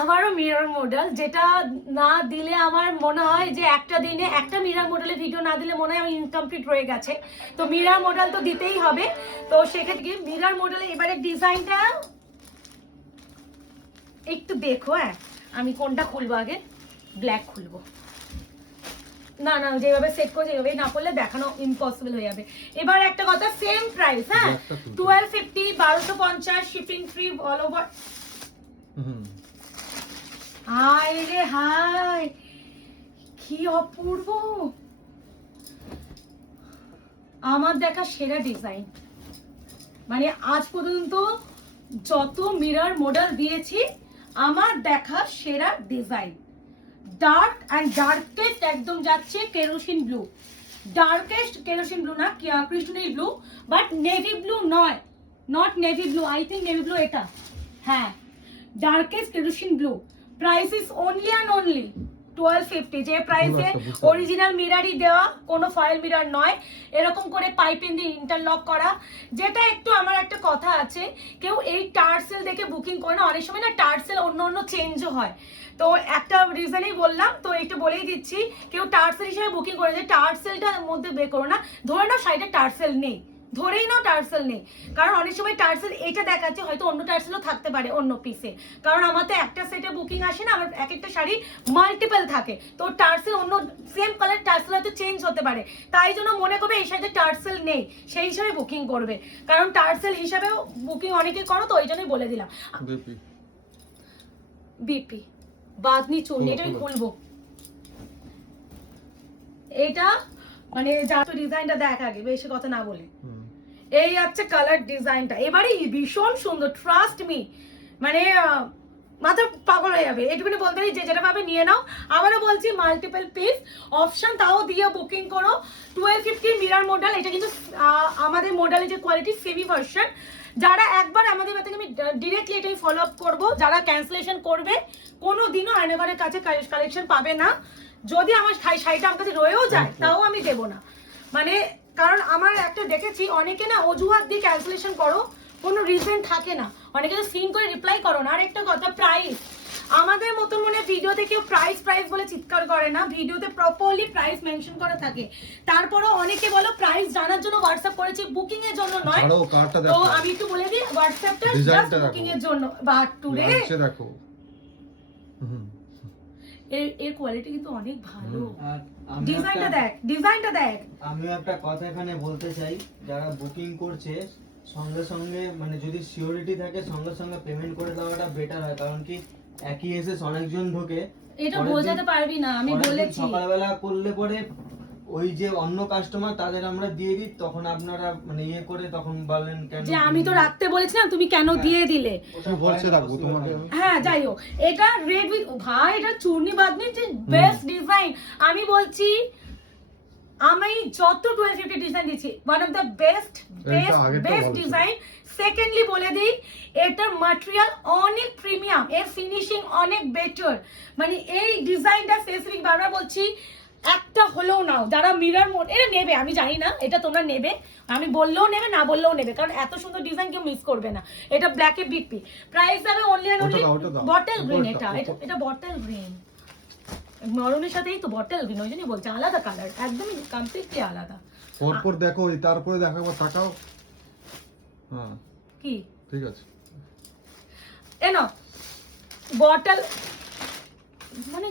আমারও mirror model, যেটা না দিলে আমার মনে হয় যে একটা দিনে একটা মিরর মডেলের ভিডিও না দিলে মনে হয় আমি ইনকমপ্লিট রয়ে গেছে। তো মিরর মডেল তো দিতেই হবে। তো সেক্ষেত্রে মিরর মডেলে এবারে ডিজাইনটা একটু দেখো। হ্যাঁ, আমি কোনটা খুলবো আগে? ব্ল্যাক খুলবো। না না, যেভাবে সেট করে যেভাবে না করলে দেখানো ইম্পসিবল হয়ে যাবে। এবার একটা কথা, সেম প্রাইস। হ্যাঁ, 1250, 1250 শিপিং ফ্রি অল ওভার। হাই রে হাই, কি অপূর্ব! আমার দেখা সেরা ডিজাইন, মানে আজ পর্যন্ত যত মিরর মডেল দিয়েছি আমার দেখা সেরা ডিজাইন। ডার্ক অ্যান্ড ডার্কেস্ট একদম যাচ্ছে kerosene blue, darkest kerosene blue না, কৃষ্ণনীল ব্লু, বাট নেভি ব্লু নয়, not navy blue, I think navy blue এটা। হ্যাঁ, darkest kerosene blue. Price is only and only 1250। যে প্রাইসে অরিজিনাল মিরারই দেওয়া, কোনো ফয়েল মিরার নয়, এরকম করে পাইপিং দিয়ে ইন্টারলক করা। যেটা একটু আমার একটা কথা আছে, কেউ এই টার্সেল দেখে বুকিং করে না, অনেক সময় না টার্সেল অন্য অন্য চেঞ্জও হয়। তো একটা রিজনই বললাম, তো একটু বলেই দিচ্ছি, কেউ টার্সেল হিসেবে বুকিং করে, যে টার্সেলটার মধ্যে বের করো না। ধরে নাও শাড়িটা টার্সেল নেই, ধরেই নাও টার্সেল নেই, কারণ অনেক সময় টার্সেল এটা দেখাচ্ছে, হয়তো অন্য টার্সেলও থাকতে পারে অন্য পিসে, কারণ আমার তো একটা সেটে বুকিং আসে না, আমার এক একটা শাড়ি মাল্টিপল থাকে, তো টার্সেল অন্য সেম কালার টার্সেল হয়তো চেঞ্জ হতে পারে, তাই জন্য মনে করবে এই শাড়িতে টার্সেল নেই, সেই হিসাবে বুকিং করবে, কারণ টার্সেল হিসাবেও বুকিং অনেকে করো, তো ওই জন্যই বলে দিলাম। বিপি বাদনি চুন, এটা আমি খুলবো। এটা মানে যা তো ডিজাইনটা দেখ আগে, বেশি কথা না বলে। এই হচ্ছে কালার ডিজাইনটা, এবারে ভীষণ সুন্দর, ট্রাস্ট মি, মানে মাথা পাগল হয়ে যাবে। এটুকুনি বলতে পারি, যে যেটা ভাবে নিয়ে নাও। আবারও বলছি, মাল্টিপল পিস অপশন তাও দিয়ে বুকিং করো। 1250 মিরর মডেল, এটা কিন্তু আমাদের মডেলের যে কোয়ালিটি সেমি ভার্সন। যারা একবার আমাদের থেকে, আমি ডিরেক্টলি এটাই ফলো আপ করবো, যারা ক্যান্সেলেশন করবে কোনোদিনও আয়নাঘরের কাছে কালেকশন পাবে না। যদি আমার শাড়িটা আমার কাছে রয়েও যায়, তাও আমি দেবো না, মানে কারণ আমার একটা দেখেছি অনেকে না অজুহাত দিয়ে ক্যান্সেলেশন করো, কোনো রিজন থাকে না, অনেকে তো সিন করে রিপ্লাই করো না। আর একটা কথা, প্রাইস আমাদের মতন মনে ভিডিওতে কেউ প্রাইস প্রাইস বলে চিৎকার করে না, ভিডিওতে প্রপারলি প্রাইস মেনশন করা থাকে। তারপরেও অনেকে বলো প্রাইস জানার জন্য হোয়াটসঅ্যাপ করেছি, বুকিং এর জন্য নয়। তো আমি একটু বলে দিই, হোয়াটসঅ্যাপটা জাস্ট বুকিং এর জন্য। বাট টুডে দেখো, এর কোয়ালিটি কিন্তু অনেক ভালো। ডিজাইনটা দেখ, ডিজাইনটা দেখ। আমিও একটা কথা এখানে বলতে চাই, যারা বুকিং করছে সঙ্গে সঙ্গে, মানে যদি সিওরিটি থাকে সঙ্গে সঙ্গে পেমেন্ট করে দেওয়াটা বেটার হয়, কারণ কি একই এসে অনেকজন ঢোকে, এটা বোঝাতে পারবি না, আমি বলেছি সকালবেলা করলে পরে ওই যে অন্য কাস্টমার তাদের আমরা দিয়ে দিই, তখন আপনারা মানে ইয়ে করে তখন বলেন কেন, যে আমি তো রাখতে বলেছিলাম তুমি কেন দিয়ে দিলে, বলছে রাখবো তোমার। হ্যাঁ যাই হোক, এটা রেড উইথ, ভাই এটা চূর্ণি বাঁধনি, যে বেস্ট ডিজাইন। আমি বলছি, আমি যত 1250 ডিজাইন দিচ্ছি, one of the best best design. Secondly বলে দিই, এটার ম্যাটেরিয়াল অনেক প্রিমিয়াম, এর ফিনিশিং অনেক বেটার, মানে এই ডিজাইনটা স্পেসিফিক বারবার বলছি, একটা হলেও নাও, যারা মিরর মোড এটা নেবে, আমি জানি না এটা তোমরা নেবে, আমি বললেও নেবে, না বললেও নেবে, কারণ এত সুন্দর ডিজাইন কেউ মিস করবে না। এটা ব্ল্যাক এ বিপি, প্রাইস যাবে only and only bottle green. এটা বটল গ্রিন, মরুনের সাথেই তো বটল গ্রিন, ওই জন্যই বলছি আলাদা কালার, একদমই কমপ্লিটলি আলাদা। পরপর দেখো, তারপরে দেখাবো, তাকাও। হ্যাঁ কি ঠিক আছে, এনো বটল, মানে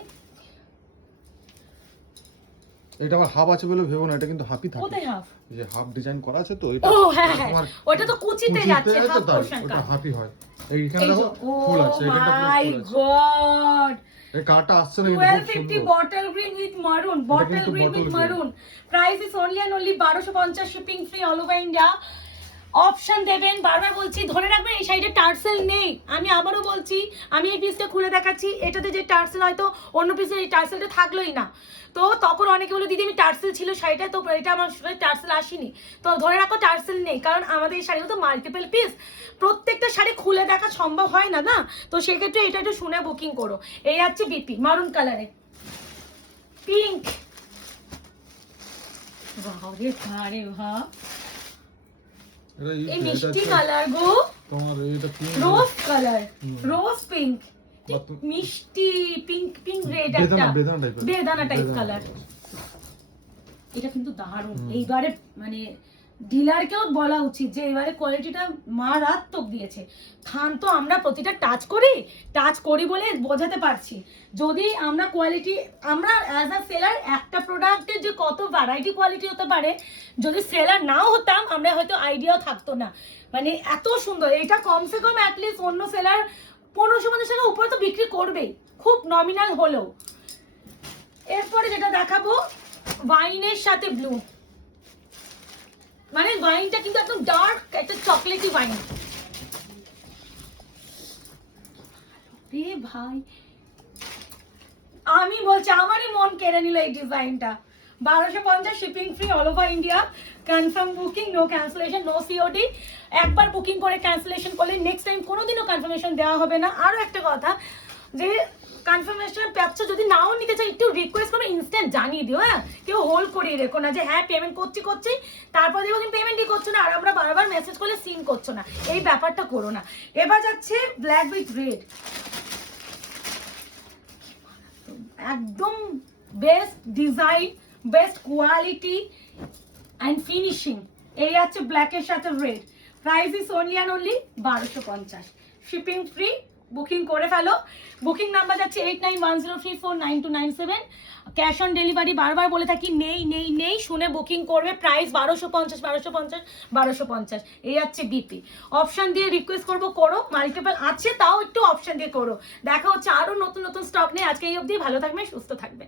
এটা আবার হাফ আছে বলে ভেবো না, এটা কিন্তু হাফই থাকে। কোথায় হাফ? এই যে হাফ ডিজাইন করা আছে তো, এটা ও হ্যাঁ হ্যাঁ, ওটা তো কুচিতে যাচ্ছে, হাফ পোরশন ওটা কাট, হাফই হয়। এইখানে দেখো ফুল আছে, এটা মাই গড, এই কাটটা আসছে না, 1250 bottle green with maroon, bottle green with maroon. Price is only and only 1250, shipping free all over India. Option দেবেন, বারবার বলছি, ধরে রাখবেন এই শাড়িতে টার্সেল নেই। আমি আবারও বলছি, আমি এই পিসটা খুলে দেখাচ্ছি, এটাতে যে টার্সেল হয়তো অন্য পিসে এই টার্সেলটা থাকলোই না, তো তখন অনেকে বলে দিদি আমি টার্সেল ছিল শাড়িটা, তো এটা আমার টার্সেল আসেনি, তো ধরে রাখো টার্সেল নেই, কারণ আমাদের এই শাড়িগুলো তো মাল্টিপল পিস, প্রত্যেকটা শাড়ি খুলে দেখা সম্ভব হয় না না, তো সেক্ষেত্রে এটা একটু শুনে বুকিং করো। এই হচ্ছে বিপি মারুন কালারে, পিঙ্ক, বাহ রে ভারে ভাহ, এই মিষ্টি কালার গো, তোমার এটা পিঙ্ক, রোজ কালার, রোজ পিঙ্ক, ঠিক বাত- মিষ্টি পিঙ্ক পিঙ্ক রেড একটা বেদানা টাইপের বেদানা টাইপ কালার। এটা কিন্তু দারুণ। এইবারে মানে ডিলারকেও বলা উচিত যে এবারে কোয়ালিটিটা মারাত্মক দিয়েছে। থান তো আমরা প্রতিটা টাচ করি বলে বোঝাতে পারছি। যদি আমরা কোয়ালিটি, আমরা অ্যাজ আ সেলার একটা প্রোডাক্টের যে কত ভ্যারাইটি কোয়ালিটি হতে পারে, যদি সেলার নাও হতাম আমরা হয়তো আইডিয়াও থাকতো না। মানে এত সুন্দর, এটা কমসে কম অ্যাটলিস্ট অন্য সেলার 1550 টাকা উপরে তো বিক্রি করবেই, খুব নমিনাল হলেও। এরপরে যেটা দেখাবো ওয়াইনের সাথে ব্লু, মানে ওয়াইনটা কিন্তু একদম ডার্ক একটা চকলেটি ওয়াইন। রে ভাই আমি বলছি আমারই মন কেড়ে নিল এই ডিজাইনটা। 1250 shipping free all over India, confirm booking, no cancellation, no COD. একবার বুকিং করে ক্যান্সেলেশন করলে নেক্সট টাইম কোনোদিনও কনফার্মেশন দেওয়া হবে না। আরও একটা কথা, যে কনফার্মেশন পাচ্ছ যদি নাও নিতে চাই একটু রিকোয়েস্ট করে ইনস্ট্যান্ট জানিয়ে দিও। হ্যাঁ, কেউ হোল্ড করিয়ে রেখো না যে হ্যাঁ পেমেন্ট করছি তারপর দেখো কিন্তু পেমেন্টই করছো না আর আমরা বারবার মেসেজ করলে সিন করছো না, এই ব্যাপারটা করো না। এবার যাচ্ছে ব্ল্যাক উইথ রেড, একদম best design, best quality and finishing. এই আছে ব্ল্যাকের সাথে red. Price is only and only 1250, shipping free. Booking করে ফেলো। বুকিং নাম্বার যাচ্ছে 8910349297। ক্যাশ অন ডেলিভারি বারবার বলে থাকি নেই, শুনে বুকিং করবে। প্রাইস 1250। এই হচ্ছে বিপি। অপশন দিয়ে রিকোয়েস্ট করো, মাল্টিপল আছে তাও একটু অপশন দিয়ে করো। দেখা হচ্ছে আরো নতুন স্টক নিয়ে। আজকে এই অবধি, ভালো থাকবে, সুস্থ থাকবে।